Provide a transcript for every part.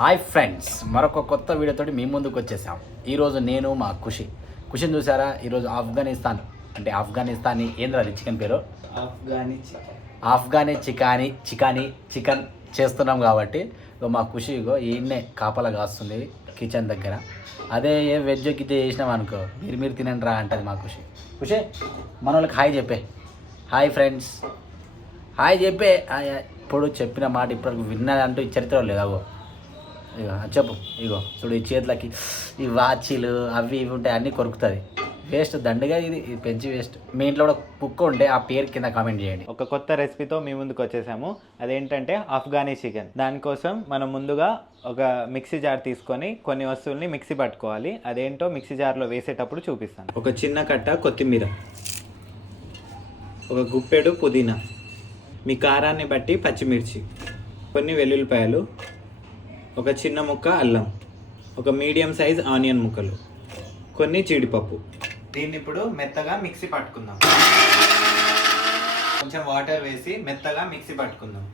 Hi friends, మరొక కొత్త వీడియోతోటి మీ ముందుకు వచ్చేసాం. ఈరోజు నేను మా ఖుషిని చూసారా. ఈరోజు ఆఫ్ఘనిస్తానీ ఏంద్రాది చికెన్ పేరు ఆఫ్ఘనీ చికెన్ చేస్తున్నాం కాబట్టి మా ఖుషి ఈయన్నే కాపలా కాస్తుంది కిచెన్ దగ్గర. అదే ఏ వెజ్ గిజ్జ చేసినాం అనుకో, మీరు తినండి రా అంటది మా ఖుషి. మన వాళ్ళకి హాయ్ చెప్పే. హాయ్ ఫ్రెండ్స్, హాయ్ చెప్పే. ఇప్పుడు చెప్పిన మాట ఇప్పటికి విన్నదంటూ ఈ చరిత్ర లేదు. ఇగో చెప్పు. ఇగో చూడు, ఈ చేతులకి ఈ వాచీలు అవి ఇవి ఉంటాయి, అన్నీ కొరుకుతుంది. వేస్ట్ దండగా, ఇది పెంచి వేస్ట్. మీ ఇంట్లో కూడా కుక్క ఉంటే ఆ పేరు కింద కామెంట్ చేయండి. ఒక కొత్త రెసిపీతో మీ ముందుకు వచ్చేసాము. అదేంటంటే ఆఫ్ఘనీ చికెన్. దానికోసం మనం ముందుగా ఒక మిక్సీ జార్ తీసుకొని కొన్ని వస్తువుల్ని మిక్సీ పట్టుకోవాలి. అదేంటో మిక్సీ జార్లో వేసేటప్పుడు చూపిస్తాను. ఒక చిన్న కట్ట కొత్తిమీర, ఒక గుప్పెడు పుదీనా, మీ కారాన్ని బట్టి పచ్చిమిర్చి, కొన్ని వెల్లుల్లిపాయలు, ఒక చిన్న ముక్క అల్లం, ఒక మీడియం సైజ్ ఆనియన్ ముక్కలు, కొన్ని జీడిపప్పు. దీన్ని ఇప్పుడు మెత్తగా మిక్సీ పట్టుకుందాం. కొంచెం వాటర్ వేసి మెత్తగా మిక్సీ పట్టుకుందాం.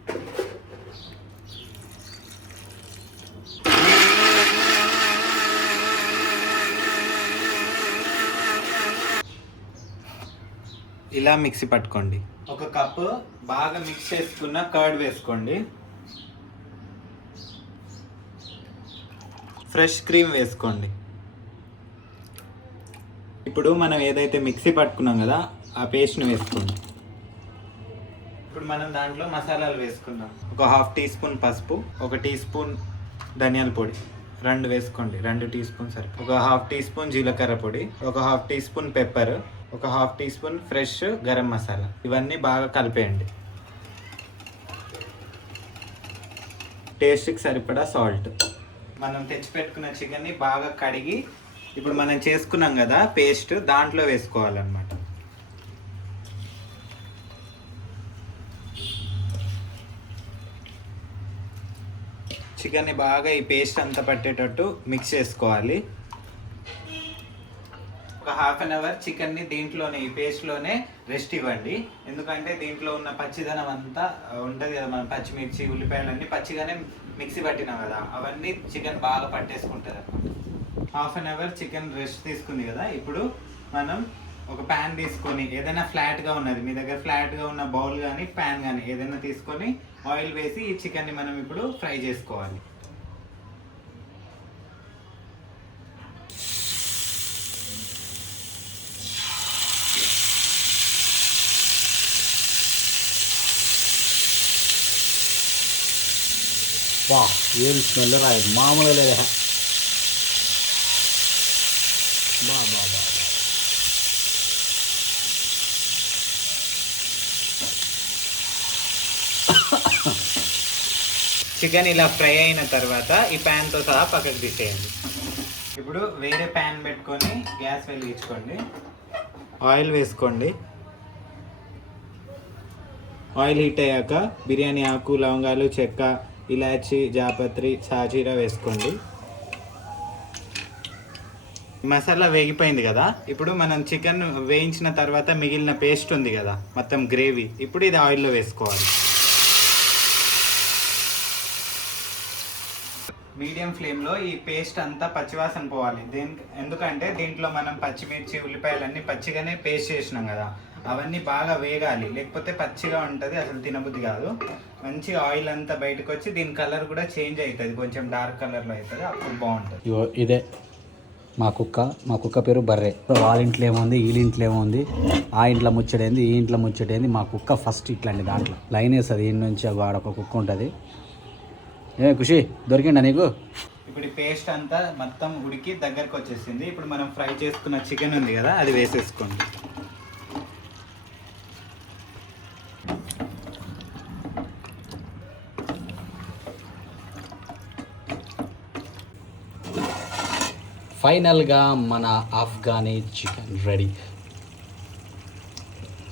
ఇలా మిక్సీ పట్టుకోండి. ఒక కప్పు బాగా మిక్స్ చేసుకున్న కర్డ్ వేసుకోండి. ఫ్రెష్ క్రీమ్ వేసుకోండి. ఇప్పుడు మనం ఏదైతే మిక్సీ పట్టుకున్నాం కదా, ఆ పేస్ట్ని వేసుకోండి. ఇప్పుడు మనం దాంట్లో మసాలాలు వేసుకుందాం. ఒక 1/2 టీ స్పూన్ పసుపు, 1 టీ స్పూన్ ధనియాల పొడి, 2 వేసుకోండి, 2 టీ స్పూన్ సరే. ఒక 1/2 టీ స్పూన్ జీలకర్ర పొడి, ఒక 1/2 టీ స్పూన్ పెప్పర్, ఒక 1/2 teaspoon fresh garam masala. ఇవన్నీ బాగా కలిపేయండి. టేస్ట్కి సరిపడా సాల్ట్. మనం తెచ్చిపెట్టుకున్న చికెన్ని బాగా కడిగి ఇప్పుడు మనం చేసుకున్నాం కదా పేస్ట్, దాంట్లో వేసుకోవాలన్నమాట. చికెన్ని బాగా ఈ పేస్ట్ అంతా పట్టేటట్టు మిక్స్ చేసుకోవాలి. ఒక 1/2 అవర్ చికెన్ని దీంట్లోనే, ఈ పేస్ట్లోనే రెస్ట్ ఇవ్వండి. ఎందుకంటే దీంట్లో ఉన్న పచ్చిదనం అంతా ఉంటుంది కదా, మనం పచ్చిమిర్చి ఉల్లిపాయలన్నీ పచ్చిగానే మిక్సీ పట్టినాం కదా, అవన్నీ చికెన్ బాగా పట్టేసుకుంటుంది అన్నమాట. 1/2 అవర్ చికెన్ రెస్ట్ తీసుకుంది కదా, ఇప్పుడు మనం ఒక ప్యాన్ తీసుకొని, ఏదైనా ఫ్లాట్గా ఉన్నది, మీ దగ్గర ఫ్లాట్గా ఉన్న బౌల్ కానీ ప్యాన్ కానీ ఏదైనా తీసుకొని ఆయిల్ వేసి ఈ చికెన్ని మనం ఇప్పుడు ఫ్రై చేసుకోవాలి. వా, ఏం స్మెల్ రా, మామూలుగా లేదా. బా బా బా చికెన్ ఇలా ఫ్రై అయిన తర్వాత ఈ ప్యాన్తో సహా పక్కకు తీసేయండి. ఇప్పుడు వేరే ప్యాన్ పెట్టుకొని గ్యాస్ వెలిగించుకోండి. ఆయిల్ వేసుకోండి. ఆయిల్ హీట్ అయ్యాక బిర్యానీ ఆకు, లవంగాలు, చెక్క, ఇలాచి, జాపత్రి, సాజీరా వేసుకోండి. మసాలా వేగిపోయింది కదా, ఇప్పుడు మనం చికెన్ వేయించిన తర్వాత మిగిలిన పేస్ట్ ఉంది కదా, మొత్తం గ్రేవీ, ఇప్పుడు ఇది ఆయిల్లో వేసుకోవాలి. మీడియం ఫ్లేమ్లో ఈ పేస్ట్ అంతా పచ్చివాసన పోవాలి. ఎందుకంటే దీంట్లో మనం పచ్చిమిర్చి ఉల్లిపాయలన్నీ పచ్చిగానే పేస్ట్ చేసినాం కదా, అవన్నీ బాగా వేగాలి, లేకపోతే పచ్చిగా ఉంటుంది, అసలు తినబుద్ధి కాదు. మంచి ఆయిల్ అంతా బయటకు వచ్చి దీని కలర్ కూడా చేంజ్ అవుతుంది, కొంచెం డార్క్ కలర్లో అవుతుంది, అప్పుడు బాగుంటుంది. ఇదే మా కుక్క పేరు బర్రె. వాళ్ళ ఇంట్లో ఏముంది, వీళ్ళ ఇంట్లో ఏముంది, ఆ ఇంట్లో ముచ్చటేంది, ఈ ఇంట్లో ముచ్చటేంది. మా కుక్క ఫస్ట్ ఇట్లాంటి దాంట్లో లైన్ వేస్తుంది. ఈ నుంచి ఆడొక కుక్క ఉంటుంది. ఏ ఖుషి, దొరికిండా నీకు? ఇప్పుడు ఈ పేస్ట్ అంతా మొత్తం ఉడికి దగ్గరకు వచ్చేసింది. ఇప్పుడు మనం ఫ్రై చేసుకున్న చికెన్ ఉంది కదా, అది వేసేసుకోండి. ఫైనల్గా మన ఆఫ్ఘనీ చికెన్ రెడీ.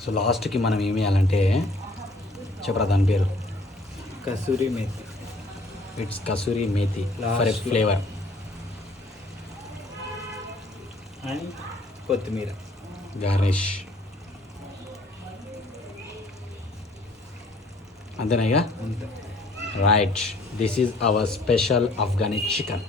సో లాస్ట్కి మనం ఏమి వేయాలంటే, చెప్పరా దాని పేరు? Kasuri methi. It's kasuri methi for a flavour. And కొత్తిమీర గార్నిష్. అంతేనా? ఇక అంతే. Right, this is our special Afghani chicken.